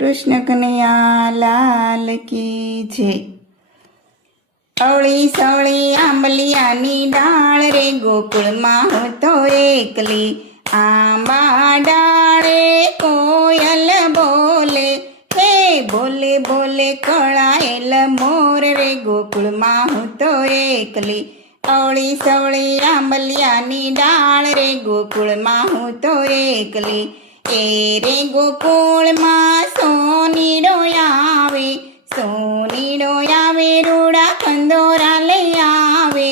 કૃષ્ણ કનૈયા લાલ કી જય। અવળી સવળી આંબલિયાની ડાળ રે ગોકુળમાં હું તો એકલી, આંબા ડાળે કોયલ બોલે, હે બોલે બોલે કળાયેલ મોર રે ગોકુળમાં હું તો એકલી। અવળી સવળી આંબલિયાની ડાળ રે ગોકુળમાં હું તો એકલી, એ રે ગોકુળમાં સોનીડો આવે, સોનીડો આવે રૂડા કંદોરા લઈ આવે,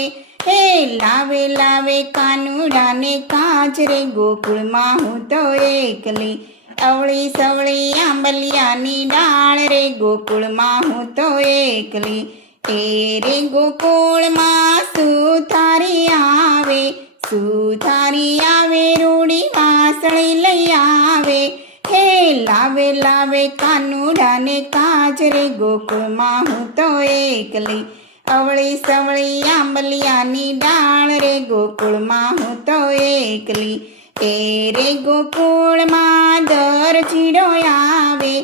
હે લાવે લાવે કાનુડાને કાચ રે ગોકુળમાં હું તો એકલી। અવળી સવળી આંબલિયાની ડાળ રે ગોકુળમાં હું તો એકલી, એ રે ગોકુળમાં સુથારી આવે, સુથારી આવે રૂડી વાસળી લઈ આવે, હે લાવે લાવે કાનુડાને કાચ રે ગોકુળમાં હું તો એકલી। અવળી સવળી આંબલિયાની ડાળ રે ગોકુળમાં હું તો એકલી, એ રે ગોકુળમાં દરજીડો આવે,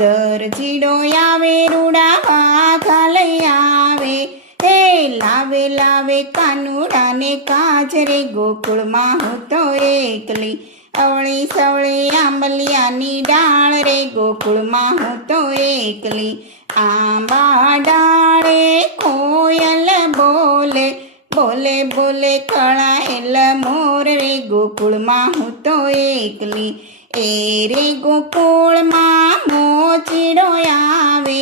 દરજીડો આવે રૂડા વાઘા લઈ આવે, હે લાવે લાવે કાનુડાને કાચ રે ગોકુળમાં હું તો એકલી। અવળી સવળી આંબલિયાની ડાળ રે ગોકુળમાં હું તો એકલી, આંબા ડાળે કોયલ બોલે, બોલે બોલે કળાયેલ મોર રે ગોકુળમાં હું તો એકલી, એ રે ગોકુળમાં મોચીડો આવે,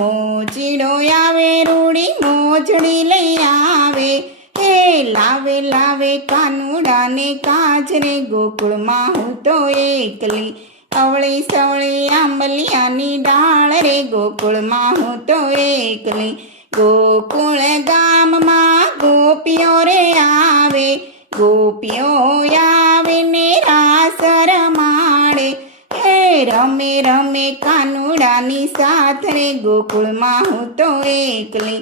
મોચીડો આવે રૂડી મોજડી લઈ આવે, હે લાવે લાવે કાનુડાને કાચ રે ગોકુળમાં હું તો એકલી। અવળી સવળી આંબલિયાની ડાળ રે ગોકુળમાં હું તો એકલી, ગોકુળ ગામમાં ગોપીઓ રે આવે, ગોપીઓ આવે ને રાસ રમાડે, હે રમે રમે કાનુડાની સાથ રે ગોકુળમાં હું તો એકલી।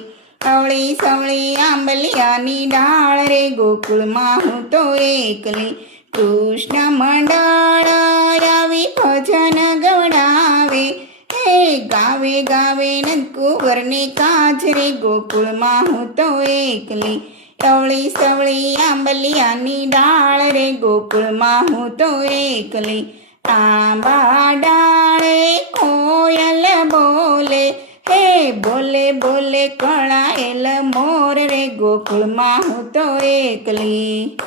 અવળી સવળી આંબલિયાની ડાળ રે ગોકુળમાં હું તો એકલી, કૃષ્ણ મંડળ આવી ભજન ગવડાવે, હે ગાવે ગાવે નંદકુંવરને કાચ રે ગોકુળમાં હું તો એકલી। અવળી સવળી આંબલિયાની ડાળ રે ગોકુળમાં હું તો એકલી, આંબા ડાળે કોયલ બોલે, હે બોલે બોલે કળાયેલ મોર રે ગોકુળમાં હું તો એકલી।